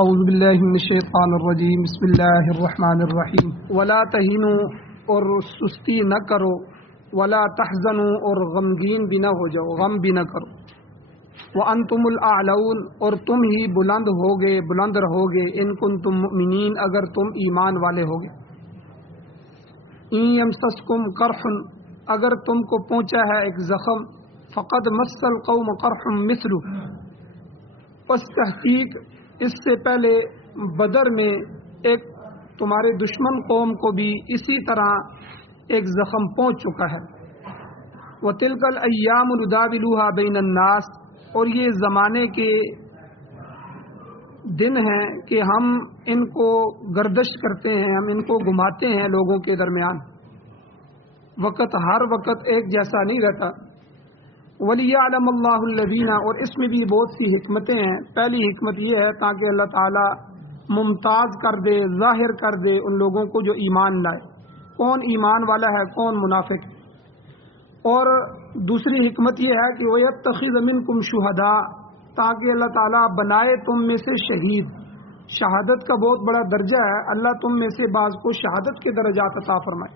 اعوذ باللہ من الشیطان الرجیم بسم اللہ الرحمن الرحیم ولا تہنوا اور سستی نہ کرو ولا تحزنوا اور غمگین بھی نہ ہو جاؤ غم بھی نہ کرو وانتم الاعلون اور تم ہی بلند رہوگے ان کنتم مؤمنین اگر تم ایمان والے ہوگے ان یمسسکم قرح اگر تم کو پہنچا ہے ایک زخم فقد مس القوم قرح مثلہ پس تحقیق اس سے پہلے بدر میں ایک تمہارے دشمن قوم کو بھی اسی طرح ایک زخم پہنچ چکا ہے وَتِلْكَ الْأَيَّامُ نُدَاوِلُهَا بَيْنَ النَّاسِ اور یہ زمانے کے دن ہیں کہ ہم ان کو گردش کرتے ہیں، ہم ان کو گھماتے ہیں لوگوں کے درمیان۔ وقت ہر وقت ایک جیسا نہیں رہتا۔ وَلِيَعْلَمَ اللَّهُ الَّذِينَ اور اس میں بھی بہت سی حکمتیں ہیں۔ پہلی حکمت یہ ہے تاکہ اللہ تعالیٰ ممتاز کر دے، ظاہر کر دے ان لوگوں کو جو ایمان لائے، کون ایمان والا ہے کون منافق۔ اور دوسری حکمت یہ ہے کہ وَيَتَّخِذَ مِنْكُمْ شُهَدَاءَ تاکہ اللہ تعالیٰ بنائے تم میں سے شہید۔ شہادت کا بہت بڑا درجہ ہے، اللہ تم میں سے بعض کو شہادت کے درجات عطا فرمائے۔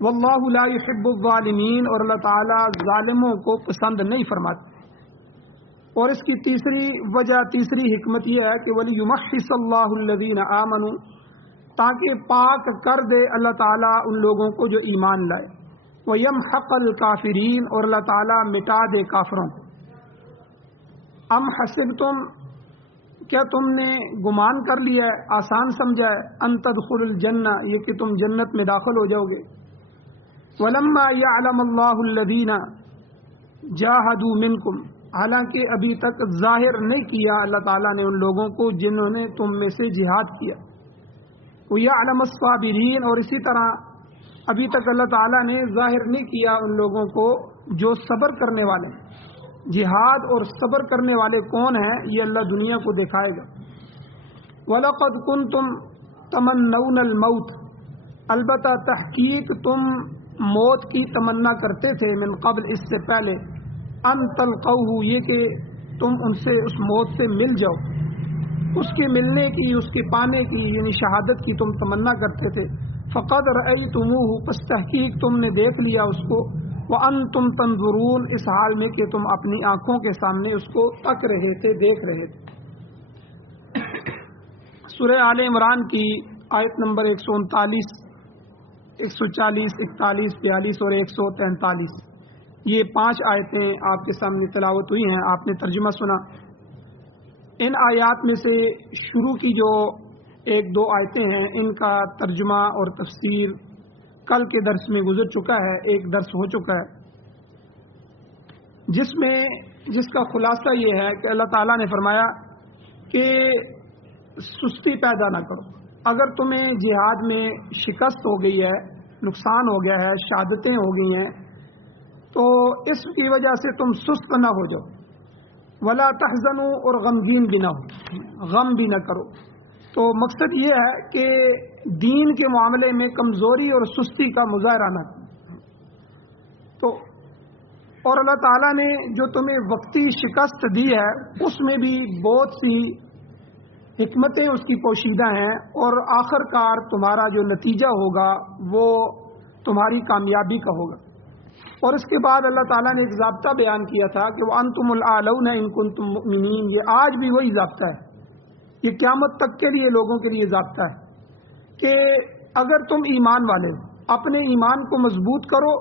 واللہ لا يحب الظالمین اور اللہ تعالیٰ ظالموں کو پسند نہیں فرماتے۔ اور اس کی تیسری حکمت یہ ہے کہ وَلِيُمَحِّصَ اللَّهُ الَّذِينَ آمَنُوا تاکہ پاک کر دے اللہ تعالیٰ ان لوگوں کو جو ایمان لائے، وَيَمْحَقَ الْكَافِرِينَ اور اللہ تعالیٰ مٹا دے کافروں کو۔ ام حسبتم کیا تم نے گمان کر لیا ہے، آسان سمجھا ہے، ان تدخلوا الجنہ یہ کہ تم جنت میں داخل ہو جاؤ گے۔ وَلَمَّا يَعْلَمَ اللَّهُ الَّذِينَ جَاهَدُوا مِنْكُمْ حالانکہ ابھی تک ظاہر نہیں کیا اللہ تعالیٰ نے ان لوگوں کو جنہوں نے تم میں سے جہاد کیا۔ وَيَعْلَمَ الصَّابِرِينَ اور اسی طرح ابھی تک اللہ تعالیٰ نے ظاہر نہیں کیا ان لوگوں کو جو صبر کرنے والے ہیں۔ جہاد اور صبر کرنے والے کون ہیں یہ اللہ دنیا کو دکھائے گا۔ وَلَقَدْ كُنْتُمْ تَمَنَّوْنَ الْمَوْتَ البتہ تحقیق تم موت کی تمنا کرتے تھے من قبل اس سے پہلے، ان تلقوہ یہ کہ تم ان سے اس موت سے مل جاؤ، اس کے ملنے کی اس کے پانے کی یعنی شہادت کی تم تمنا کرتے تھے۔ فقد رأیتموہ پس تحقیق تم نے دیکھ لیا اس کو، وانتم تنظرون اس حال میں کہ تم اپنی آنکھوں کے سامنے اس کو تک رہے تھے، دیکھ رہے تھے۔ سورہ آل عمران کی آیت نمبر 139 140 41 42 اور 143 یہ 5 آیتیں آپ کے سامنے تلاوت ہوئی ہیں، آپ نے ترجمہ سنا۔ ان آیات میں سے شروع کی جو 1-2 آیتیں ہیں ان کا ترجمہ اور تفسیر کل کے درس میں گزر چکا ہے، ایک درس ہو چکا ہے، جس کا خلاصہ یہ ہے کہ اللہ تعالیٰ نے فرمایا کہ سستی پیدا نہ کرو۔ اگر تمہیں جہاد میں شکست ہو گئی ہے، نقصان ہو گیا ہے، شہادتیں ہو گئی ہیں، تو اس کی وجہ سے تم سست نہ ہو جاؤ۔ ولا تحزنوا اور غمگین بھی نہ ہو، غم بھی نہ کرو۔ تو مقصد یہ ہے کہ دین کے معاملے میں کمزوری اور سستی کا مظاہرہ نہ کرو۔ تو اور اللہ تعالیٰ نے جو تمہیں وقتی شکست دی ہے اس میں بھی بہت سی حکمتیں اس کی پوشیدہ ہیں، اور آخر کار تمہارا جو نتیجہ ہوگا وہ تمہاری کامیابی کا ہوگا۔ اور اس کے بعد اللہ تعالیٰ نے ایک ضابطہ بیان کیا تھا کہ وَأَنْتُمُ الْأَعْلَوْنَ إِن كُنتُم مُؤْمِنِينَ یہ آج بھی وہی ضابطہ ہے، یہ قیامت تک کے لیے لوگوں کے لیے ضابطہ ہے کہ اگر تم ایمان والے ہو، اپنے ایمان کو مضبوط کرو،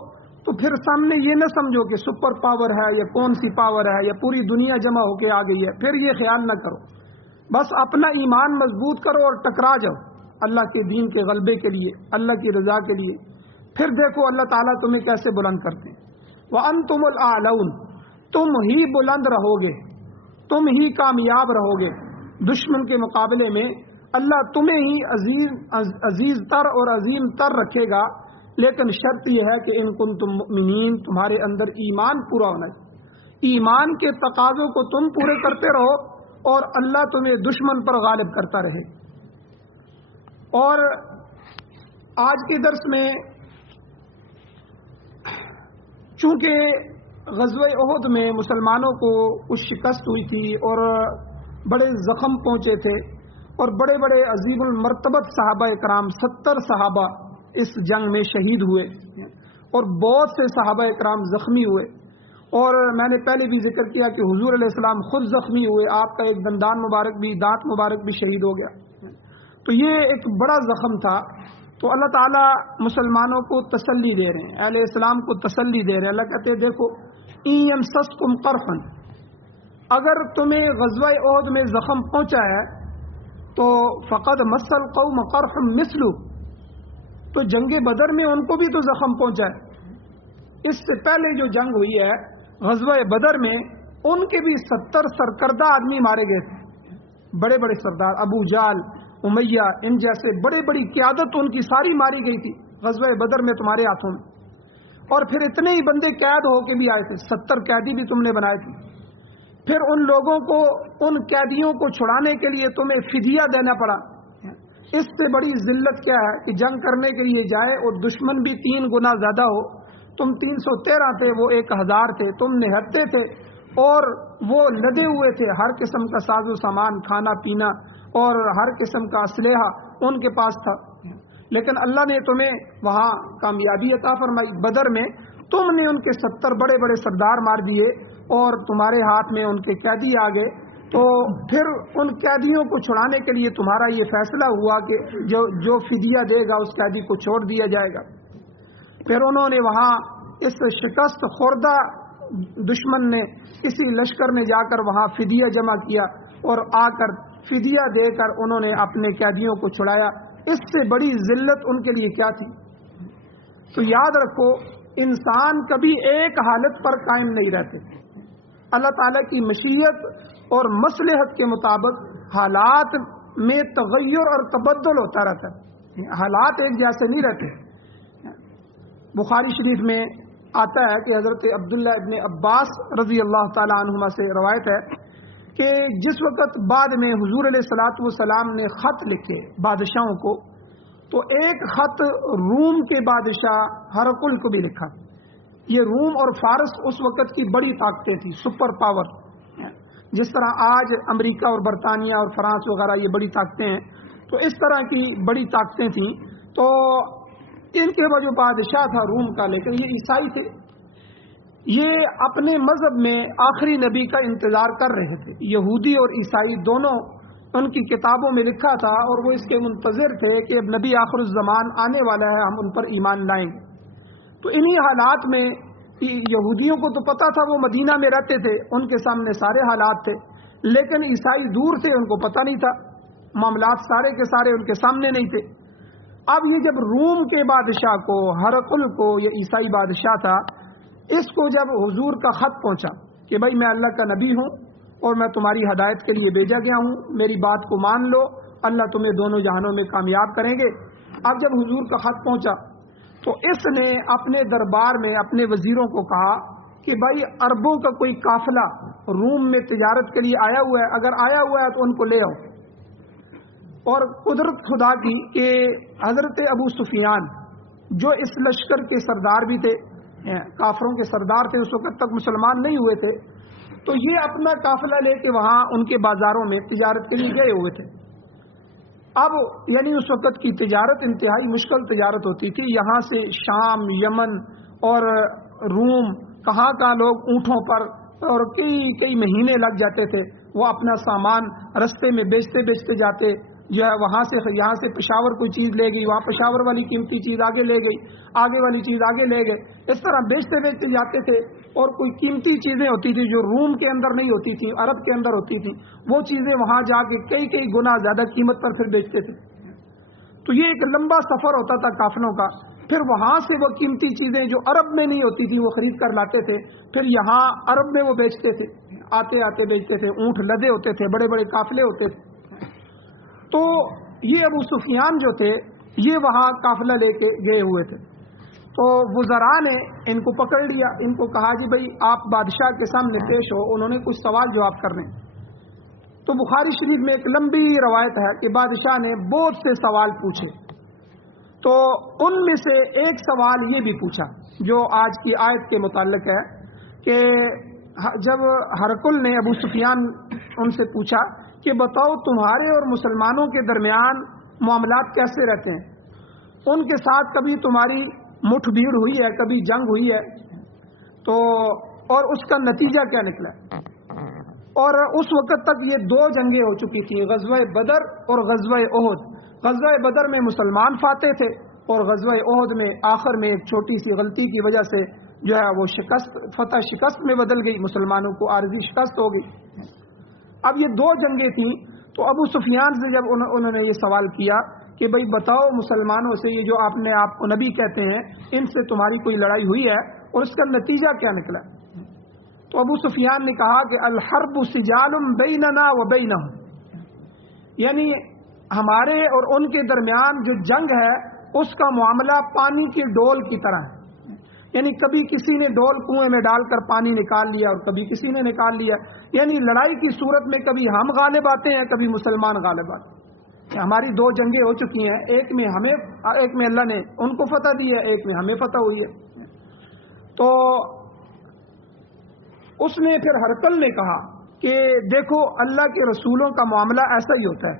تو پھر سامنے یہ نہ سمجھو کہ سپر پاور ہے یا کون سی پاور ہے یا پوری دنیا جمع ہو کے آ گئی ہے، پھر یہ خیال نہ کرو، بس اپنا ایمان مضبوط کرو اور ٹکرا جاؤ اللہ کے دین کے غلبے کے لیے، اللہ کی رضا کے لیے، پھر دیکھو اللہ تعالیٰ تمہیں کیسے بلند کرتے ہیں۔ وَأَنْتُمُ الْأَعْلَوْنَ تم ہی بلند رہو گے، تم ہی کامیاب رہو گے دشمن کے مقابلے میں، اللہ تمہیں ہی عزیز تر اور عظیم تر رکھے گا، لیکن شرط یہ ہے کہ ان کنتم مؤمنین تمہارے اندر ایمان پورا ہونا ہے، ایمان کے تقاضوں کو تم پورے کرتے رہو اور اللہ تمہیں دشمن پر غالب کرتا رہے۔ اور آج کے درس میں چونکہ غزوہ احد میں مسلمانوں کو کچھ شکست ہوئی تھی اور بڑے زخم پہنچے تھے اور بڑے بڑے عظیم المرتبت صحابہ کرام 70 صحابہ اس جنگ میں شہید ہوئے اور بہت سے صحابہ کرام زخمی ہوئے. اور میں نے پہلے بھی ذکر کیا کہ حضور علیہ السلام خود زخمی ہوئے، آپ کا ایک دندان مبارک بھی، دانت مبارک بھی شہید ہو گیا. تو یہ ایک بڑا زخم تھا. تو اللہ تعالیٰ مسلمانوں کو تسلی دے رہے ہیں، اہل اسلام کو تسلی دے رہے ہیں. اللہ کہتے ہیں دیکھو ان یمسسکم قرح، اگر تمہیں غزوہ احد میں زخم پہنچا ہے تو فقد مس القوم قرح مثلہ، تو جنگ بدر میں ان کو بھی تو زخم پہنچا ہے. اس سے پہلے جو جنگ ہوئی ہے غزوہ بدر میں ان کے بھی 70 سرکردہ آدمی مارے گئے تھے، بڑے بڑے سردار، ابو جہل، امیہ، ان جیسے بڑے بڑی قیادت ان کی ساری ماری گئی تھی غزوہ بدر میں تمہارے ہاتھوں میں. اور پھر اتنے ہی بندے قید ہو کے بھی آئے تھے، 70 قیدی بھی تم نے بنائے تھے. پھر ان لوگوں کو، ان قیدیوں کو چھڑانے کے لیے تمہیں فدیہ دینا پڑا. اس سے بڑی ذلت کیا ہے کہ جنگ کرنے کے لیے جائے اور دشمن بھی 3 گنا زیادہ ہو. تم 313 تھے، وہ 1000 تھے، تم نہتے تھے اور وہ لدے ہوئے تھے، ہر قسم کا ساز و سامان، کھانا پینا اور ہر قسم کا اسلحہ ان کے پاس تھا. لیکن اللہ نے تمہیں وہاں کامیابی عطا فرمائی. بدر میں تم نے ان کے 70 بڑے بڑے سردار مار دیے اور تمہارے ہاتھ میں ان کے قیدی آ گئے. تو پھر ان قیدیوں کو چھڑانے کے لیے تمہارا یہ فیصلہ ہوا کہ جو فدیہ دے گا اس قیدی کو چھوڑ دیا جائے گا. پھر انہوں نے وہاں اس شکست خوردہ دشمن نے، کسی لشکر نے جا کر وہاں فدیہ جمع کیا اور آ کر فدیہ دے کر انہوں نے اپنے قیدیوں کو چھڑایا. اس سے بڑی ذلت ان کے لیے کیا تھی؟ تو یاد رکھو انسان کبھی ایک حالت پر قائم نہیں رہتے. اللہ تعالیٰ کی مشیت اور مصلحت کے مطابق حالات میں تغیر اور تبدل ہوتا رہتا ہے، حالات ایک جیسے نہیں رہتے. بخاری شریف میں آتا ہے کہ حضرت عبداللہ ابن عباس رضی اللہ تعالی عنہما سے روایت ہے کہ جس وقت بعد میں حضور علیہ الصلوۃ والسلام نے خط لکھے بادشاہوں کو، تو ایک خط روم کے بادشاہ ہرقل کو بھی لکھا. یہ روم اور فارس اس وقت کی بڑی طاقتیں تھیں، سپر پاور. جس طرح آج امریکہ اور برطانیہ اور فرانس وغیرہ یہ بڑی طاقتیں ہیں، تو اس طرح کی بڑی طاقتیں تھیں. تو ان کے جو بادشاہ تھا روم کا، لیکن یہ عیسائی تھے، یہ اپنے مذہب میں آخری نبی کا انتظار کر رہے تھے. یہودی اور عیسائی دونوں، ان کی کتابوں میں لکھا تھا اور وہ اس کے منتظر تھے کہ اب نبی آخر الزمان آنے والا ہے، ہم ان پر ایمان لائیں گے. تو انہی حالات میں یہودیوں کو تو پتا تھا، وہ مدینہ میں رہتے تھے، ان کے سامنے سارے حالات تھے. لیکن عیسائی دور تھے، ان کو پتہ نہیں تھا، معاملات سارے کے سارے ان کے سامنے نہیں تھے. اب یہ جب روم کے بادشاہ کو، ہرقل کو، یہ عیسائی بادشاہ تھا، اس کو جب حضور کا خط پہنچا کہ بھائی میں اللہ کا نبی ہوں اور میں تمہاری ہدایت کے لیے بھیجا گیا ہوں، میری بات کو مان لو، اللہ تمہیں دونوں جہانوں میں کامیاب کریں گے. اب جب حضور کا خط پہنچا تو اس نے اپنے دربار میں اپنے وزیروں کو کہا کہ بھائی عربوں کا کوئی قافلہ روم میں تجارت کے لیے آیا ہوا ہے، اگر آیا ہوا ہے تو ان کو لے آؤ. اور قدرت خدا کی کہ حضرت ابو سفیان جو اس لشکر کے سردار بھی تھے، کافروں کے سردار تھے، اس وقت تک مسلمان نہیں ہوئے تھے، تو یہ اپنا قافلہ لے کے وہاں ان کے بازاروں میں تجارت کے لیے گئے ہوئے تھے. اب یعنی اس وقت کی تجارت انتہائی مشکل تجارت ہوتی تھی. یہاں سے شام، یمن اور روم، کہاں کہاں لوگ اونٹوں پر اور کئی مہینے لگ جاتے تھے. وہ اپنا سامان رستے میں بیچتے بیچتے جاتے، جو ہے وہاں سے یہاں سے پشاور کوئی چیز لے گئی، وہاں پشاور والی قیمتی چیز آگے لے گئی، آگے والی چیز آگے لے گئے. اس طرح بیچتے بیچتے جاتے تھے. اور کوئی قیمتی چیزیں ہوتی تھی جو روم کے اندر نہیں ہوتی تھیں، عرب کے اندر ہوتی تھیں، وہ چیزیں وہاں جا کے کئی گنا زیادہ قیمت پر پھر بیچتے تھے. تو یہ ایک لمبا سفر ہوتا تھا قافلوں کا. پھر وہاں سے وہ قیمتی چیزیں جو عرب میں نہیں ہوتی تھی وہ خرید کر لاتے تھے، پھر یہاں عرب میں وہ بیچتے تھے، آتے آتے بیچتے تھے. اونٹ لدے ہوتے تھے، بڑے بڑے قافلے ہوتے تھے. تو یہ ابو سفیان جو تھے یہ وہاں قافلہ لے کے گئے ہوئے تھے. تو وزراء نے ان کو پکڑ لیا، ان کو کہا جی بھائی آپ بادشاہ کے سامنے پیش ہو. انہوں نے کچھ سوال جواب کرنے. تو بخاری شریف میں ایک لمبی روایت ہے کہ بادشاہ نے بہت سے سوال پوچھے. تو ان میں سے ایک سوال یہ بھی پوچھا جو آج کی آیت کے متعلق ہے کہ جب ہرقل نے ابو سفیان ان سے پوچھا کہ بتاؤ تمہارے اور مسلمانوں کے درمیان معاملات کیسے رہتے ہیں؟ ان کے ساتھ کبھی تمہاری مٹھ بھیڑ ہوئی ہے، کبھی جنگ ہوئی ہے؟ تو اور اس کا نتیجہ کیا نکلا؟ اور اس وقت تک یہ 2 جنگیں ہو چکی تھیں، غزوہ بدر اور غزوہ احد۔ غزوہ بدر میں مسلمان فاتح تھے، اور غزوہ احد میں آخر میں ایک چھوٹی سی غلطی کی وجہ سے جو ہے وہ شکست میں بدل گئی، مسلمانوں کو عارضی شکست ہو گئی۔ اب یہ 2 جنگیں تھیں، تو ابو سفیان سے جب انہوں نے یہ سوال کیا کہ بھئی بتاؤ مسلمانوں سے، یہ جو آپ نے آپ کو نبی کہتے ہیں، ان سے تمہاری کوئی لڑائی ہوئی ہے اور اس کا نتیجہ کیا نکلا؟ تو ابو سفیان نے کہا کہ الحرب سجال بیننا و بینہم، یعنی ہمارے اور ان کے درمیان جو جنگ ہے اس کا معاملہ پانی کی ڈول کی طرح ہے، یعنی کبھی کسی نے ڈول کنویں میں ڈال کر پانی نکال لیا اور کبھی کسی نے نکال لیا، یعنی لڑائی کی صورت میں کبھی ہم غالب آتے ہیں، کبھی مسلمان غالب آتے ہیں۔ ہماری 2 جنگیں ہو چکی ہیں، ایک میں اللہ نے ان کو فتح دی ہے، ایک میں ہمیں فتح ہوئی ہے۔ تو اس نے پھر ہرقل نے کہا کہ دیکھو اللہ کے رسولوں کا معاملہ ایسا ہی ہوتا ہے،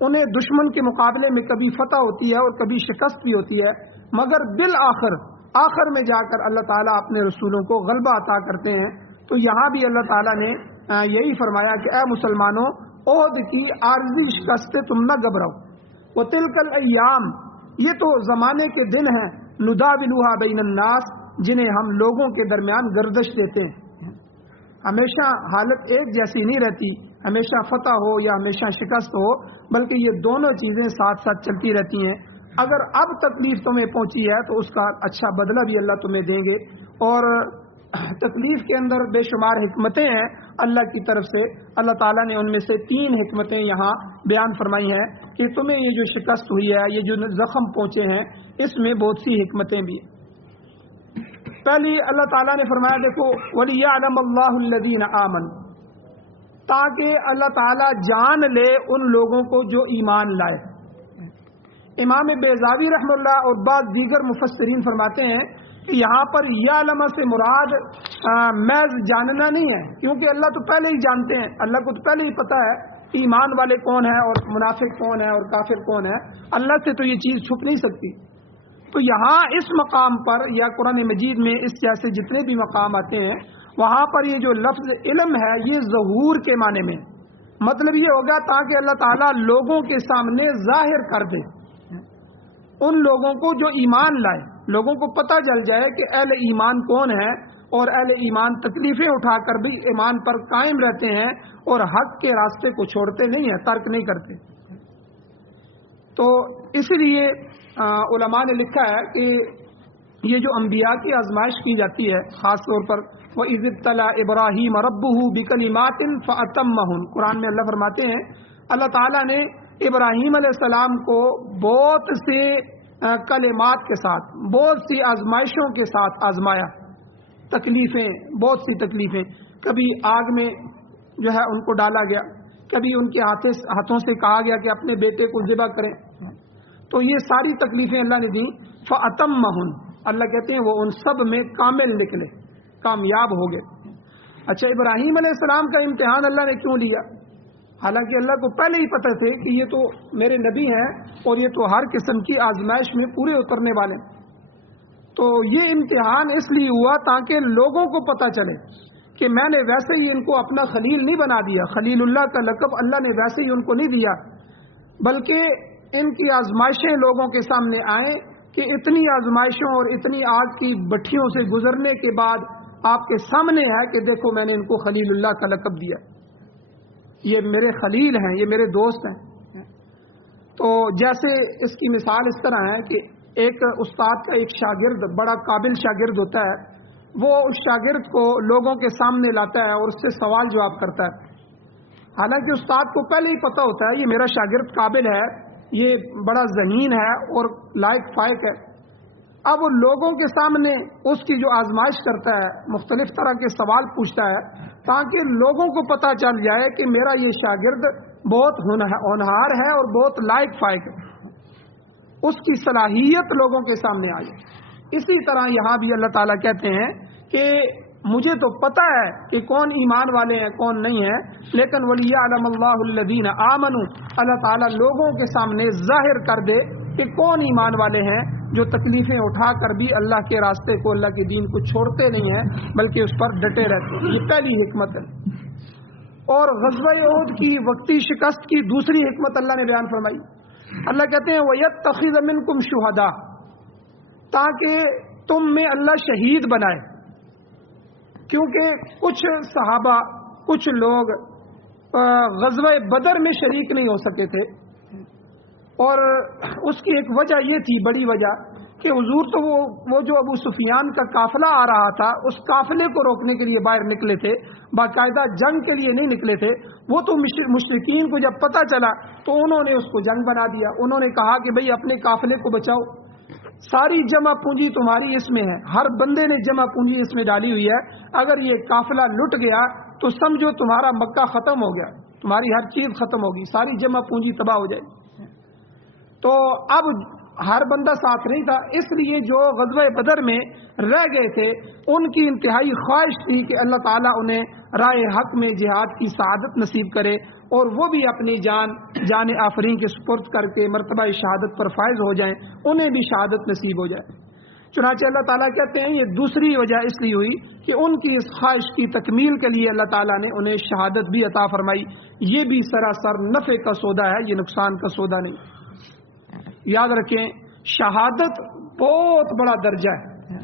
انہیں دشمن کے مقابلے میں کبھی فتح ہوتی ہے اور کبھی شکست بھی ہوتی ہے، مگر آخر میں جا کر اللہ تعالیٰ اپنے رسولوں کو غلبہ عطا کرتے ہیں۔ تو یہاں بھی اللہ تعالیٰ نے یہی فرمایا کہ اے مسلمانوں، عہد کی عارضی شکست سے تم نہ گھبراؤ، وتلک الایام، یہ تو زمانے کے دن ہیں، نداولوها بین الناس، جنہیں ہم لوگوں کے درمیان گردش دیتے ہیں۔ ہمیشہ حالت ایک جیسی نہیں رہتی، ہمیشہ فتح ہو یا ہمیشہ شکست ہو، بلکہ یہ دونوں چیزیں ساتھ ساتھ چلتی رہتی ہیں۔ اگر اب تکلیف تمہیں پہنچی ہے تو اس کا اچھا بدلہ بھی اللہ تمہیں دیں گے، اور تکلیف کے اندر بے شمار حکمتیں ہیں اللہ کی طرف سے۔ اللہ تعالیٰ نے ان میں سے 3 حکمتیں یہاں بیان فرمائی ہیں کہ تمہیں یہ جو شکست ہوئی ہے، یہ جو زخم پہنچے ہیں، اس میں بہت سی حکمتیں بھی ہیں۔ پہلی اللہ تعالیٰ نے فرمایا دیکھو وَلِيَعْلَمَ اللَّهُ الَّذِينَ آمَنُوا، تاکہ اللہ تعالیٰ جان لے ان لوگوں کو جو ایمان لائے۔ امام بیضاوی رحمہ اللہ اور بعض دیگر مفسرین فرماتے ہیں کہ یہاں پر یعلم سے مراد محض جاننا نہیں ہے، کیونکہ اللہ تو پہلے ہی جانتے ہیں، اللہ کو تو پہلے ہی پتہ ہے ایمان والے کون ہیں اور منافق کون ہے اور کافر کون ہے، اللہ سے تو یہ چیز چھپ نہیں سکتی۔ تو یہاں اس مقام پر یا قرآن مجید میں اس جیسے جتنے بھی مقام آتے ہیں، وہاں پر یہ جو لفظ علم ہے یہ ظہور کے معنی میں، مطلب یہ ہوگا تاکہ اللہ تعالیٰ لوگوں کے سامنے ظاہر کر دے ان لوگوں کو جو ایمان لائے، لوگوں کو پتہ چل جائے کہ اہل ایمان کون ہے، اور اہل ایمان تکلیفیں اٹھا کر بھی ایمان پر قائم رہتے ہیں اور حق کے راستے کو چھوڑتے نہیں ہیں، ترک نہیں کرتے۔ تو اس لیے علماء نے لکھا ہے کہ یہ جو انبیاء کی آزمائش کی جاتی ہے، خاص طور پر وَإِذِ ابْتَلَىٰ إِبْرَاهِيمَ رَبُّهُ بِكَلِمَاتٍ فَأَتَمَّهُنَّ، قرآن میں اللہ فرماتے ہیں اللہ تعالیٰ نے ابراہیم علیہ السلام کو بہت سے کلمات کے ساتھ، بہت سی آزمائشوں کے ساتھ آزمایا، بہت سی تکلیفیں، کبھی آگ میں جو ہے ان کو ڈالا گیا، کبھی ان کے ہاتھوں سے کہا گیا کہ اپنے بیٹے کو ذبح کریں، تو یہ ساری تکلیفیں اللہ نے دیں۔ فَأَتَمَّهُنَّ، اللہ کہتے ہیں وہ ان سب میں کامل نکلے، کامیاب ہو گئے۔ اچھا، ابراہیم علیہ السلام کا امتحان اللہ نے کیوں لیا؟ حالانکہ اللہ کو پہلے ہی پتہ تھے کہ یہ تو میرے نبی ہیں اور یہ تو ہر قسم کی آزمائش میں پورے اترنے والے ہیں۔ تو یہ امتحان اس لیے ہوا تاکہ لوگوں کو پتہ چلے کہ میں نے ویسے ہی ان کو اپنا خلیل نہیں بنا دیا، خلیل اللہ کا لقب اللہ نے ویسے ہی ان کو نہیں دیا، بلکہ ان کی آزمائشیں لوگوں کے سامنے آئیں کہ اتنی آزمائشوں اور اتنی آگ کی بھٹیوں سے گزرنے کے بعد آپ کے سامنے ہے کہ دیکھو میں نے ان کو خلیل اللہ کا لقب دیا، یہ میرے خلیل ہیں، یہ میرے دوست ہیں۔ تو جیسے اس کی مثال اس طرح ہے کہ ایک استاد کا ایک شاگرد، بڑا قابل شاگرد ہوتا ہے، وہ اس شاگرد کو لوگوں کے سامنے لاتا ہے اور اس سے سوال جواب کرتا ہے، حالانکہ استاد کو پہلے ہی پتہ ہوتا ہے یہ میرا شاگرد قابل ہے، یہ بڑا ذہین ہے اور لائق فائق ہے۔ اب وہ لوگوں کے سامنے اس کی جو آزمائش کرتا ہے، مختلف طرح کے سوال پوچھتا ہے تاکہ لوگوں کو پتہ چل جائے کہ میرا یہ شاگرد بہت ہونہار ہے اور بہت لائق فائق ہے، اس کی صلاحیت لوگوں کے سامنے آئی۔ اسی طرح یہاں بھی اللہ تعالیٰ کہتے ہیں کہ مجھے تو پتہ ہے کہ کون ایمان والے ہیں کون نہیں ہیں، لیکن وَلِيَعْلَمَ اللَّهُ الَّذِينَ آمَنُوا، اللہ تعالیٰ لوگوں کے سامنے ظاہر کر دے کہ کون ایمان والے ہیں جو تکلیفیں اٹھا کر بھی اللہ کے راستے کو، اللہ کے دین کو چھوڑتے نہیں ہیں بلکہ اس پر ڈٹے رہتے ہیں۔ یہ پہلی حکمت ہے۔ اور غزوہ احد کی وقتی شکست کی دوسری حکمت اللہ نے بیان فرمائی۔ اللہ کہتے ہیں وَيَتَّخِذَ مِنْكُمْ شُهَدَاءَ، تاکہ تم میں اللہ شہید بنائے، کیونکہ کچھ صحابہ کچھ لوگ غزوہ بدر میں شریک نہیں ہو سکے تھے، اور اس کی ایک وجہ یہ تھی، بڑی وجہ، کہ حضور تو وہ جو ابو سفیان کا قافلہ آ رہا تھا اس قافلے کو روکنے کے لیے باہر نکلے تھے، باقاعدہ جنگ کے لیے نہیں نکلے تھے۔ وہ تو مشرکین کو جب پتہ چلا تو انہوں نے اس کو جنگ بنا دیا، انہوں نے کہا کہ بھئی اپنے قافلے کو بچاؤ، ساری جمع پونجی تمہاری اس میں ہے، ہر بندے نے جمع پونجی اس میں ڈالی ہوئی ہے، اگر یہ قافلہ لٹ گیا تو سمجھو تمہارا مکہ ختم ہو گیا، تمہاری ہر چیز ختم ہوگی، ساری جمع پونجی تباہ ہو جائے گی۔ تو اب ہر بندہ ساتھ نہیں تھا، اس لیے جو غزوہ بدر میں رہ گئے تھے ان کی انتہائی خواہش تھی کہ اللہ تعالیٰ انہیں راہ حق میں جہاد کی سعادت نصیب کرے، اور وہ بھی اپنی جان آفرین کے سپرد کر کے مرتبہ شہادت پر فائز ہو جائیں، انہیں بھی شہادت نصیب ہو جائے۔ چنانچہ اللہ تعالیٰ کہتے ہیں یہ دوسری وجہ اس لیے ہوئی کہ ان کی اس خواہش کی تکمیل کے لیے اللہ تعالیٰ نے انہیں شہادت بھی عطا فرمائی۔ یہ بھی سراسر نفع کا سودا ہے، یہ نقصان کا سودا نہیں۔ یاد رکھیں شہادت بہت بڑا درجہ ہے،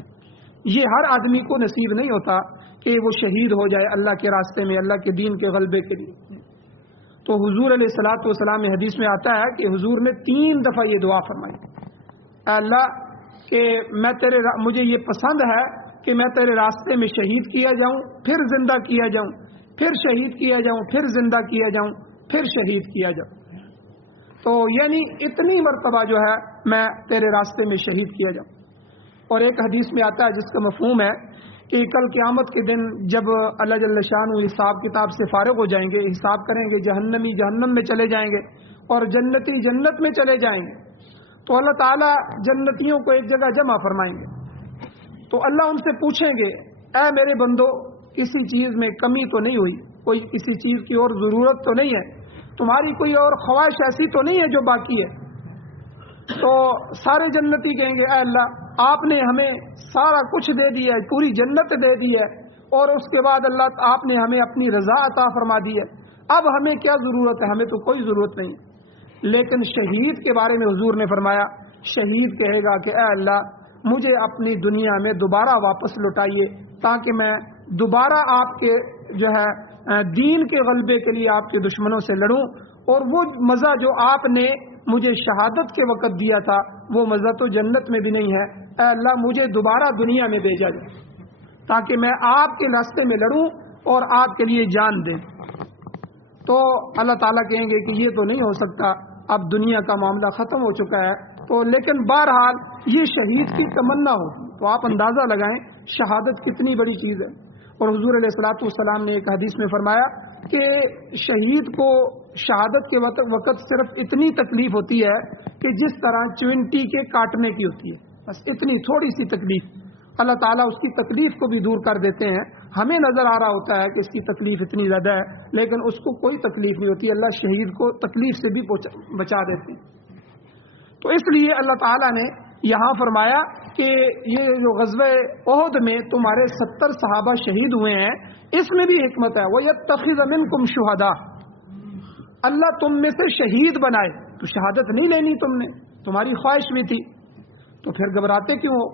یہ ہر آدمی کو نصیب نہیں ہوتا کہ وہ شہید ہو جائے اللہ کے راستے میں، اللہ کے دین کے غلبے کے لیے۔ تو حضور علیہ الصلوۃ والسلام میں حدیث میں آتا ہے کہ حضور نے 3 دفعہ یہ دعا فرمائی، اے اللہ کہ مجھے یہ پسند ہے کہ میں تیرے راستے میں شہید کیا جاؤں، پھر زندہ کیا جاؤں، پھر شہید کیا جاؤں، پھر زندہ کیا جاؤں، پھر شہید کیا جاؤں۔ تو یعنی اتنی مرتبہ جو ہے میں تیرے راستے میں شہید کیا جاؤں۔ اور ایک حدیث میں آتا ہے جس کا مفہوم ہے کہ کل قیامت کے دن جب اللہ جل شانہ حساب کتاب سے فارغ ہو جائیں گے، حساب کریں گے، جہنمی جہنم میں چلے جائیں گے اور جنتی جنت میں چلے جائیں گے، تو اللہ تعالیٰ جنتیوں کو ایک جگہ جمع فرمائیں گے، تو اللہ ان سے پوچھیں گے اے میرے بندو کسی چیز میں کمی تو نہیں ہوئی، کوئی کسی چیز کی اور ضرورت تو نہیں ہے، تمہاری کوئی اور خواہش ایسی تو نہیں ہے جو باقی ہے؟ تو سارے جنتی کہیں گے اے اللہ آپ نے ہمیں سارا کچھ دے دیا ہے، پوری جنت دے دی ہے، اور اس کے بعد اللہ آپ نے ہمیں اپنی رضا عطا فرما دی ہے، اب ہمیں کیا ضرورت ہے؟ ہمیں تو کوئی ضرورت نہیں۔ لیکن شہید کے بارے میں حضور نے فرمایا، شہید کہے گا کہ اے اللہ مجھے اپنی دنیا میں دوبارہ واپس لوٹائیے تاکہ میں دوبارہ آپ کے جو ہے دین کے غلبے کے لیے آپ کے دشمنوں سے لڑوں، اور وہ مزہ جو آپ نے مجھے شہادت کے وقت دیا تھا وہ مزہ تو جنت میں بھی نہیں ہے، اے اللہ مجھے دوبارہ دنیا میں بھیجا جائے تاکہ میں آپ کے راستے میں لڑوں اور آپ کے لیے جان دیں۔ تو اللہ تعالیٰ کہیں گے کہ یہ تو نہیں ہو سکتا، اب دنیا کا معاملہ ختم ہو چکا ہے، تو لیکن بہرحال یہ شہید کی تمنا ہو، تو آپ اندازہ لگائیں شہادت کتنی بڑی چیز ہے۔ اور حضور علیہ الصلوۃ والسلام نے ایک حدیث میں فرمایا کہ شہید کو شہادت کے وقت صرف اتنی تکلیف ہوتی ہے کہ جس طرح چونٹی کے کاٹنے کی ہوتی ہے، بس اتنی تھوڑی سی تکلیف، اللہ تعالیٰ اس کی تکلیف کو بھی دور کر دیتے ہیں۔ ہمیں نظر آ رہا ہوتا ہے کہ اس کی تکلیف اتنی زیادہ ہے، لیکن اس کو کوئی تکلیف نہیں ہوتی، اللہ شہید کو تکلیف سے بھی بچا دیتے ہیں۔ تو اس لیے اللہ تعالیٰ نے یہاں فرمایا کہ یہ جو غزوہ احد میں تمہارے 70 صحابہ شہید ہوئے ہیں، اس میں بھی حکمت ہے، وَيَتَّخِذَ مِنْكُمْ شُهَدَاءَ، اللہ تم میں سے شہید بنائے۔ تو شہادت نہیں لینی تم نے، تمہاری خواہش بھی تھی، تو پھر گھبراتے کیوں ہو؟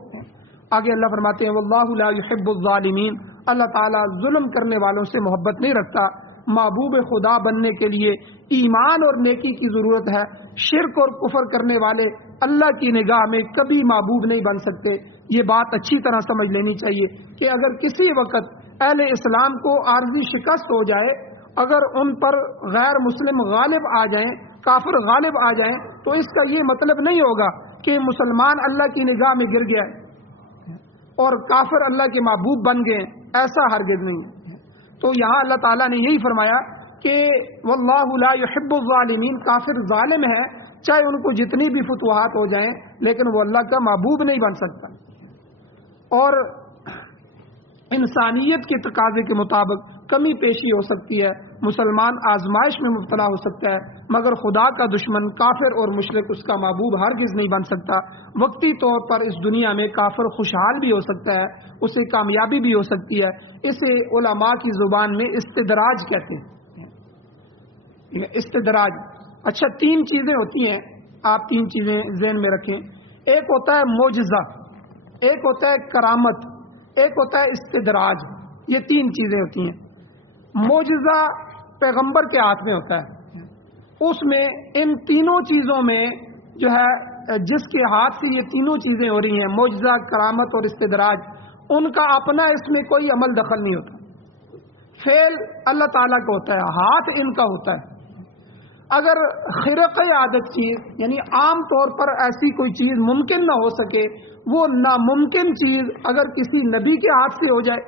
آگے اللہ فرماتے ہیں وَاللَّهُ لَا يُحِبُّ الظَّالِمِينَ، اللہ تعالیٰ ظلم کرنے والوں سے محبت نہیں رکھتا۔ محبوب خدا بننے کے لیے ایمان اور نیکی کی ضرورت ہے، شرک اور کفر کرنے والے اللہ کی نگاہ میں کبھی محبوب نہیں بن سکتے۔ یہ بات اچھی طرح سمجھ لینی چاہیے کہ اگر کسی وقت اہل اسلام کو عارضی شکست ہو جائے، اگر ان پر غیر مسلم غالب آ جائیں، کافر غالب آ جائیں، تو اس کا یہ مطلب نہیں ہوگا کہ مسلمان اللہ کی نگاہ میں گر گیا ہے اور کافر اللہ کے محبوب بن گئے، ایسا ہرگز نہیں۔ تو یہاں اللہ تعالیٰ نے یہی فرمایا کہ واللہ لا يحب الظالمین، کافر ظالم ہے، چاہے ان کو جتنی بھی فتوحات ہو جائیں، لیکن وہ اللہ کا محبوب نہیں بن سکتا۔ اور انسانیت کے تقاضے کے مطابق کمی پیشی ہو سکتی ہے، مسلمان آزمائش میں مبتلا ہو سکتا ہے، مگر خدا کا دشمن کافر اور مشرک اس کا محبوب ہرگز نہیں بن سکتا۔ وقتی طور پر اس دنیا میں کافر خوشحال بھی ہو سکتا ہے، اسے کامیابی بھی ہو سکتی ہے، اسے علماء کی زبان میں استدراج کہتے ہیں۔ استدراج، اچھا تین چیزیں ہوتی ہیں، آپ تین چیزیں ذہن میں رکھیں۔ ایک ہوتا ہے معجزہ، ایک ہوتا ہے کرامت، ایک ہوتا ہے استدراج۔ یہ تین چیزیں ہوتی ہیں۔ معجزہ پیغمبر کے ہاتھ میں ہوتا ہے، اس میں ان تینوں چیزوں میں جو ہے جس کے ہاتھ سے یہ تینوں چیزیں ہو رہی ہیں، معجزہ، کرامت اور استدراج، ان کا اپنا اس میں کوئی عمل دخل نہیں ہوتا۔ فعل اللہ تعالیٰ کا ہوتا ہے، ہاتھ ان کا ہوتا ہے۔ اگر خرق عادت چیز یعنی عام طور پر ایسی کوئی چیز ممکن نہ ہو سکے، وہ ناممکن چیز اگر کسی نبی کے ہاتھ سے ہو جائے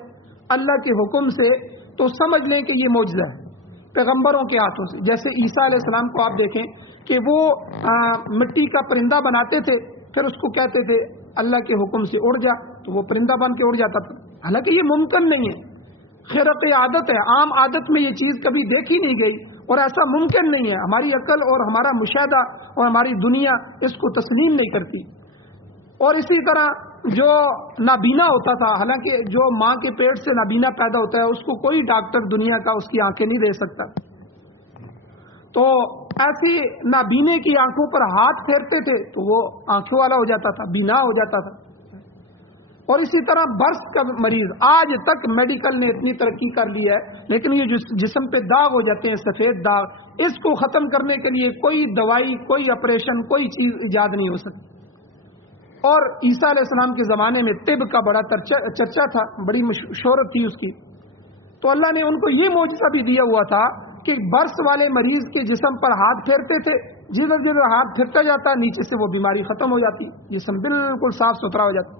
اللہ کے حکم سے، تو سمجھ لیں کہ یہ معجزہ ہے پیغمبروں کے ہاتھوں سے۔ جیسے عیسیٰ علیہ السلام کو آپ دیکھیں کہ وہ مٹی کا پرندہ بناتے تھے، پھر اس کو کہتے تھے اللہ کے حکم سے اڑ جا، تو وہ پرندہ بن کے اڑ جاتا تھا، حالانکہ یہ ممکن نہیں ہے، خرق عادت ہے، عام عادت میں یہ چیز کبھی دیکھی نہیں گئی اور ایسا ممکن نہیں ہے۔ ہماری عقل اور ہمارا مشاہدہ اور ہماری دنیا اس کو تسلیم نہیں کرتی۔ اور اسی طرح جو نابینا ہوتا تھا، حالانکہ جو ماں کے پیٹ سے نابینا پیدا ہوتا ہے اس کو کوئی ڈاکٹر دنیا کا اس کی آنکھیں نہیں دے سکتا، تو ایسی نابینے کی آنکھوں پر ہاتھ پھیرتے تھے تو وہ آنکھوں والا ہو جاتا تھا، بینا ہو جاتا تھا۔ اور اسی طرح برس کا مریض، آج تک میڈیکل نے اتنی ترقی کر لی ہے، لیکن یہ جو جسم پہ داغ ہو جاتے ہیں، سفید داغ، اس کو ختم کرنے کے لیے کوئی دوائی، کوئی آپریشن، کوئی چیز ایجاد نہیں ہو سکتی۔ اور عیسیٰ علیہ السلام کے زمانے میں طب کا بڑا چرچا تھا، بڑی شہرت تھی اس کی، تو اللہ نے ان کو یہ معجزہ بھی دیا ہوا تھا کہ برس والے مریض کے جسم پر ہاتھ پھیرتے تھے، جدھر جدھر ہاتھ پھرتا جاتا نیچے سے وہ بیماری ختم ہو جاتی، جسم بالکل صاف ستھرا ہو جاتا۔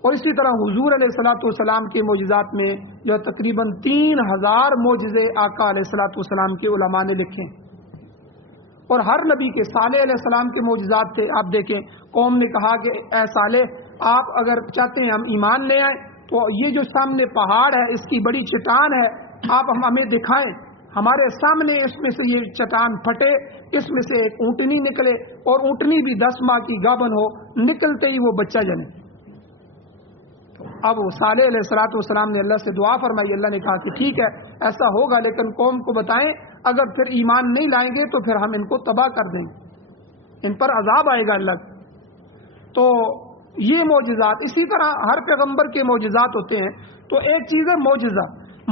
اور اسی طرح حضور علیہ الصلوۃ والسلام کے معجزات میں جو تقریباً 3000 معجزے آقا علیہ الصلوۃ والسلام کے علماء نے لکھے، اور ہر نبی کے، صالح علیہ السلام کے معجزات تھے۔ آپ دیکھیں قوم نے کہا کہ اے صالح، آپ اگر چاہتے ہیں ہم ایمان لے آئیں تو یہ جو سامنے پہاڑ ہے، اس کی بڑی چٹان ہے، آپ ہمیں دکھائیں، ہمارے سامنے اس میں سے یہ چٹان پھٹے، اس میں سے ایک اونٹنی نکلے، اور اونٹنی بھی 10 ماہ کی گابن ہو، نکلتے ہی وہ بچہ جنے۔ اب صالح علیہ الصلوۃ والسلام نے اللہ سے دعا فرمائی، اللہ نے کہا کہ ٹھیک ہے ایسا ہوگا، لیکن قوم کو بتائیں اگر پھر ایمان نہیں لائیں گے تو پھر ہم ان کو تباہ کر دیں گے، ان پر عذاب آئے گا اللہ کا۔ تو یہ معجزات، اسی طرح ہر پیغمبر کے معجزات ہوتے ہیں۔ تو ایک چیز ہے معجزہ،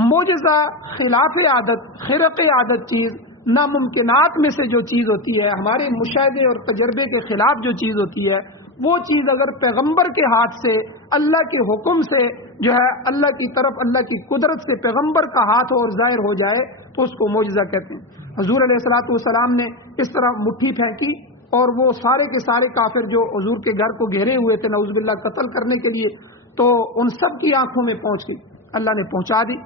معجزہ خلاف عادت، خرق عادت چیز، ناممکنات میں سے جو چیز ہوتی ہے، ہمارے مشاہدے اور تجربے کے خلاف جو چیز ہوتی ہے، وہ چیز اگر پیغمبر کے ہاتھ سے اللہ کے حکم سے جو ہے اللہ کی طرف، اللہ کی قدرت سے پیغمبر کا ہاتھ اور ظاہر ہو جائے تو اس کو معجزہ کہتے ہیں۔ حضور علیہ الصلوۃ والسلام نے اس طرح مٹھی پھینکی اور وہ سارے کے سارے کافر جو حضور کے گھر کو گھیرے ہوئے تھے نعوذ باللہ قتل کرنے کے لیے، تو ان سب کی آنکھوں میں پہنچ گئی، اللہ نے پہنچا دی۔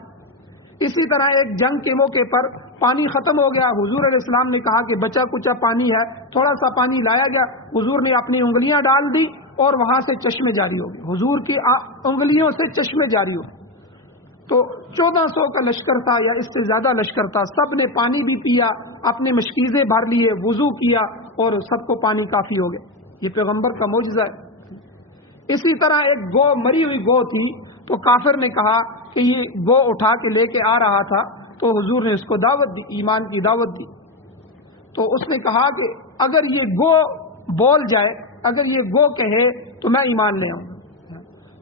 اسی طرح ایک جنگ کے موقع پر پانی ختم ہو گیا، حضور علیہ السلام نے کہا کہ بچا کچا پانی ہے، تھوڑا سا پانی لایا گیا، حضور نے اپنی انگلیاں ڈال دی اور وہاں سے چشمے جاری ہو گئے، حضور کی انگلیوں سے چشمے جاری ہو گئے۔ تو 1400 کا لشکر تھا یا اس سے زیادہ لشکر تھا، سب نے پانی بھی پیا، اپنے مشکیزیں بھر لیے، وضو کیا، اور سب کو پانی کافی ہو گیا۔ یہ پیغمبر کا معجزہ ہے۔ اسی طرح ایک گو، مری ہوئی گو تھی، تو کافر نے کہا کہ یہ گو اٹھا کے لے کے آ رہا تھا، تو حضور نے اس کو دعوت دی، ایمان کی دعوت دی۔ تو اس نے کہا کہ اگر یہ گو بول جائے، اگر یہ گو کہے تو میں ایمان لے آؤں۔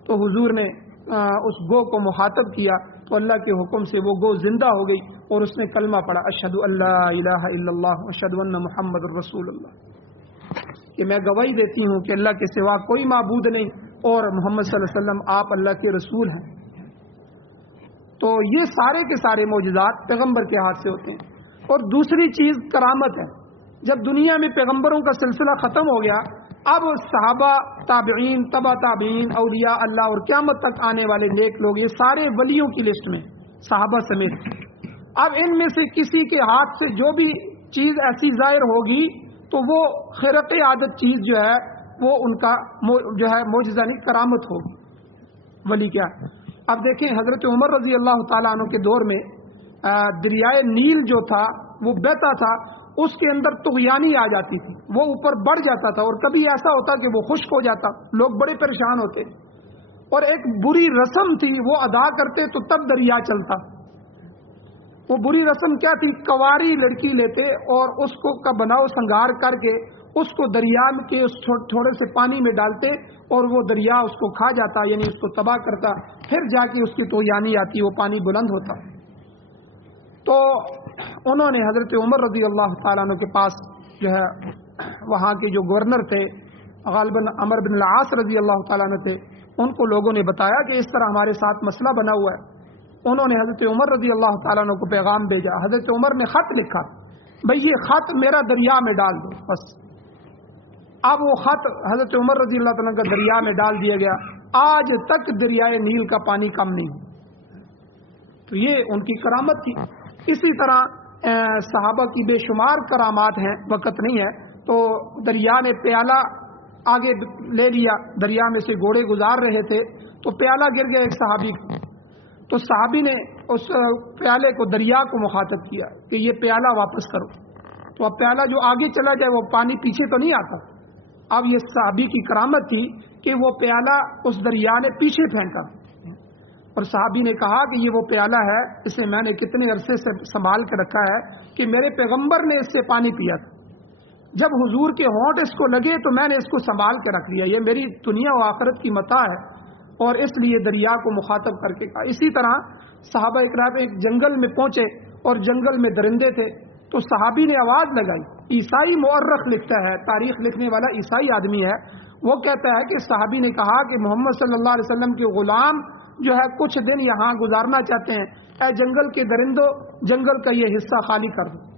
تو حضور نے اس گو کو مخاطب کیا تو اللہ کے حکم سے وہ گو زندہ ہو گئی اور اس نے کلمہ پڑھا، اشہد ان لا الہ الا اللہ اشہد ان محمد رسول اللہ، کہ میں گواہی دیتی ہوں کہ اللہ کے سوا کوئی معبود نہیں اور محمد صلی اللہ علیہ وسلم آپ اللہ کے رسول ہیں۔ تو یہ سارے کے سارے معجزات پیغمبر کے ہاتھ سے ہوتے ہیں۔ اور دوسری چیز کرامت ہے۔ جب دنیا میں پیغمبروں کا سلسلہ ختم ہو گیا، اب صحابہ، تابعین، تبع تابعین، اولیاء اللہ اور قیامت تک آنے والے نیک لوگ، یہ سارے ولیوں کی لسٹ میں، صحابہ سمیت۔ اب ان میں سے کسی کے ہاتھ سے جو بھی چیز ایسی ظاہر ہوگی تو وہ خرق عادت چیز جو ہے وہ ان کا جو ہے معجزہ نہیں، کرامت ہوگی۔ ولی کیا ہے؟ اب دیکھیں حضرت عمر رضی اللہ تعالیٰ عنہ کے دور میں دریائے نیل جو تھا وہ بہتا تھا، اس کے اندر طغیانی آ جاتی تھی، وہ اوپر بڑھ جاتا تھا، اور کبھی ایسا ہوتا کہ وہ خشک ہو جاتا، لوگ بڑے پریشان ہوتے، اور ایک بری رسم تھی وہ ادا کرتے تو تب دریا چلتا۔ وہ بری رسم کیا تھی؟ کواری لڑکی لیتے اور اس کو کا بناؤ سنگار کر کے اس کو دریا کے اس تھوڑے سے پانی میں ڈالتے اور وہ دریا اس کو کھا جاتا، یعنی اس کو تباہ کرتا، پھر جا کے اس کی طغیانی آتی، وہ پانی بلند ہوتا۔ تو انہوں نے حضرت عمر رضی اللہ تعالیٰ عنہ کے پاس جو ہے وہاں کے جو گورنر تھے غالباً عمر بن العاص رضی اللہ تعالیٰ عنہ تھے، ان کو لوگوں نے بتایا کہ اس طرح ہمارے ساتھ مسئلہ بنا ہوا ہے۔ انہوں نے حضرت عمر رضی اللہ تعالیٰ عنہ کو پیغام بھیجا، حضرت عمر نے خط لکھا، بھئی یہ خط میرا دریا میں ڈال دو بس۔ اب وہ خط حضرت عمر رضی اللہ تعالیٰ عنہ کا دریا میں ڈال دیا گیا، آج تک دریائے نیل کا پانی کم نہیں ہوا۔ تو یہ ان کی کرامت تھی۔ اسی طرح صحابہ کی بے شمار کرامات ہیں، وقت نہیں ہے تو دریا نے پیالہ آگے لے لیا، دریا میں سے گھوڑے گزار رہے تھے تو پیالہ گر گیا ایک صحابی کو، تو صحابی نے اس پیالے کو دریا کو مخاطب کیا کہ یہ پیالہ واپس کرو، تو اب پیالہ جو آگے چلا جائے وہ پانی پیچھے تو نہیں آتا۔ اب یہ صحابی کی کرامت تھی کہ وہ پیالہ اس دریا نے پیچھے پھینکا، اور صحابی نے کہا کہ یہ وہ پیالہ ہے، اسے میں نے کتنے عرصے سے سنبھال کے رکھا ہے کہ میرے پیغمبر نے اس سے پانی پیا تھا، جب حضور کے ہونٹ اس کو لگے تو میں نے اس کو سنبھال کے رکھ لیا، یہ میری دنیا و آخرت کی متاع ہے، اور اس لیے دریا کو مخاطب کر کے کہا۔ اسی طرح صحابہ اکرام ایک جنگل میں پہنچے اور جنگل میں درندے تھے، تو صحابی نے آواز لگائی، عیسائی مورخ لکھتا ہے، تاریخ لکھنے والا عیسائی آدمی ہے، وہ کہتا ہے کہ صحابی نے کہا کہ محمد صلی اللہ علیہ وسلم کے غلام جو ہے کچھ دن یہاں گزارنا چاہتے ہیں، اے جنگل کے درندوں جنگل کا یہ حصہ خالی کر دو۔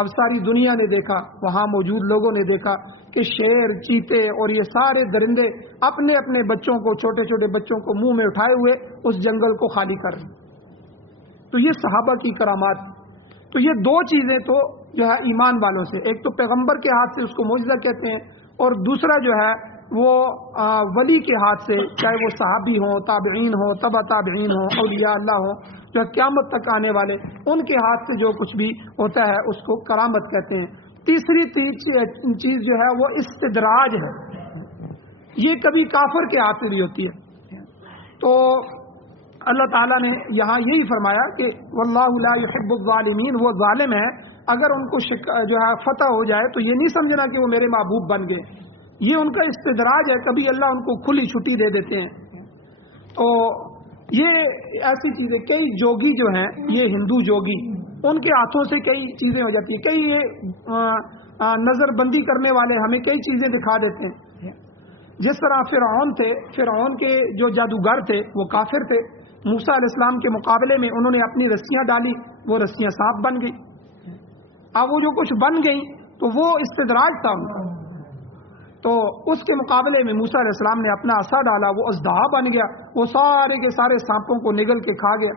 اب ساری دنیا نے دیکھا، وہاں موجود لوگوں نے دیکھا کہ شیر، چیتے اور یہ سارے درندے اپنے اپنے بچوں کو، چھوٹے چھوٹے بچوں کو منہ میں اٹھائے ہوئے اس جنگل کو خالی کر رہے۔ تو یہ صحابہ کی کرامات۔ تو یہ دو چیزیں تو جو ہے ایمان والوں سے، ایک تو پیغمبر کے ہاتھ سے اس کو معجزہ کہتے ہیں، اور دوسرا جو ہے وہ ولی کے ہاتھ سے، چاہے وہ صحابی ہوں، تابعین ہوں، تبع تابعین ہوں، اولیاء اللہ ہوں جو قیامت تک آنے والے، ان کے ہاتھ سے جو کچھ بھی ہوتا ہے اس کو کرامت کہتے ہیں۔ تیسری چیز جو ہے وہ استدراج ہے، یہ کبھی کافر کے ہاتھ سے بھی ہوتی ہے۔ تو اللہ تعالیٰ نے یہاں یہی فرمایا کہ واللہ لا يحب الظالمین، وہ ظالم ہے، اگر ان کو جو ہے فتح ہو جائے تو یہ نہیں سمجھنا کہ وہ میرے محبوب بن گئے، یہ ان کا استدراج ہے، کبھی اللہ ان کو کھلی چھٹی دے دیتے ہیں۔ تو یہ ایسی چیزیں، کئی جوگی جو ہیں یہ ہندو جوگی، ان کے ہاتھوں سے کئی چیزیں ہو جاتی ہیں، کئی یہ نظر بندی کرنے والے ہمیں کئی چیزیں دکھا دیتے ہیں۔ جس طرح فرعون تھے، فرعون کے جو جادوگر تھے وہ کافر تھے، موسیٰ علیہ السلام کے مقابلے میں انہوں نے اپنی رسیاں ڈالی، وہ رسیاں سانپ بن گئی۔ اب وہ جو کچھ بن گئی تو وہ استدراج تھا ان کا، تو اس کے مقابلے میں موسیٰ علیہ السلام نے اپنا عصا ڈالا، وہ اژدہا بن گیا، وہ سارے کے سارے سانپوں کو نگل کے کھا گیا،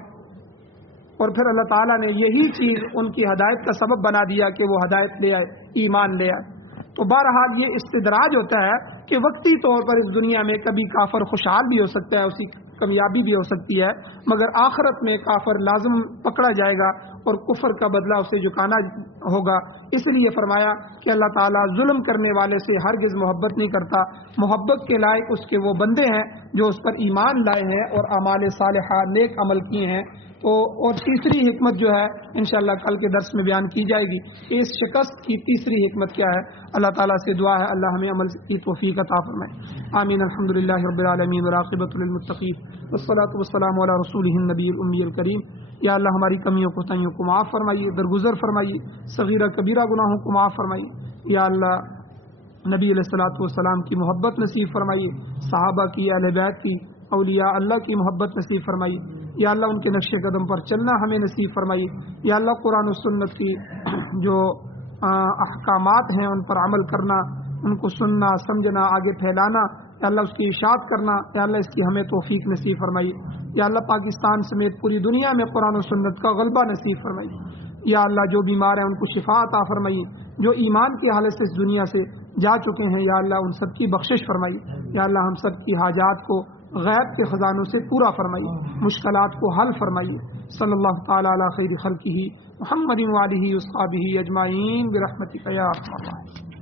اور پھر اللہ تعالیٰ نے یہی چیز ان کی ہدایت کا سبب بنا دیا کہ وہ ہدایت لے آئے، ایمان لے آئے۔ تو بہرحال یہ استدراج ہوتا ہے کہ وقتی طور پر اس دنیا میں کبھی کافر خوشحال بھی ہو سکتا ہے، اسی کامیابی بھی ہو سکتی ہے، مگر آخرت میں کافر لازم پکڑا جائے گا اور کفر کا بدلہ اسے چکانا ہوگا۔ اس لیے فرمایا کہ اللہ تعالیٰ ظلم کرنے والے سے ہرگز محبت نہیں کرتا، محبت کے لائق اس کے وہ بندے ہیں جو اس پر ایمان لائے ہیں اور اعمال صالحہ نیک عمل کیے ہیں۔ اور تیسری حکمت جو ہے انشاءاللہ کل کے درس میں بیان کی جائے گی، اس شکست کی تیسری حکمت کیا ہے۔ اللہ تعالیٰ سے دعا ہے اللہ ہمیں عمل کی توفیق عطا فرمائے، آمین۔ الحمدللہ رب العالمین والعاقبۃ للمتقین والصلاۃ والسلام علی رسولہ النبی الامی الکریم۔ یا اللہ ہماری کمیوں کو تائیوں کو معاف فرمائیے، درگزر فرمائیے، صغیرہ کبیرہ گناہوں کو معاف فرمائیے۔ یا اللہ نبی علیہ الصلوۃ والسلام کی محبت نصیب فرمائیے، صحابہ کی، اہل بیت کی، اولیاء اللہ کی محبت نصیب فرمائیے۔ یا اللہ ان کے نقش قدم پر چلنا ہمیں نصیب فرمائیے۔ یا اللہ قرآن و سنت کی جو احکامات ہیں ان پر عمل کرنا، ان کو سننا، سمجھنا، آگے پھیلانا، یا اللہ اس کی اشاعت کرنا، یا اللہ اس کی ہمیں توفیق نصیب فرمائیے۔ یا اللہ پاکستان سمیت پوری دنیا میں قرآن و سنت کا غلبہ نصیب فرمائیے۔ یا اللہ جو بیمار ہیں ان کو شفا عطا فرمائیے، جو ایمان کی حالت سے اس دنیا سے جا چکے ہیں یا اللہ ان سب کی بخشش فرمائیے۔ یا اللہ ہم سب کی حاجات کو غیب کے خزانوں سے پورا فرمائیے، مشکلات کو حل فرمائیے۔ صلی اللہ تعالی علی خیر خلقہ محمد وآلہ وصحبہ اجمعین برحمتک یا ارحم الراحمین۔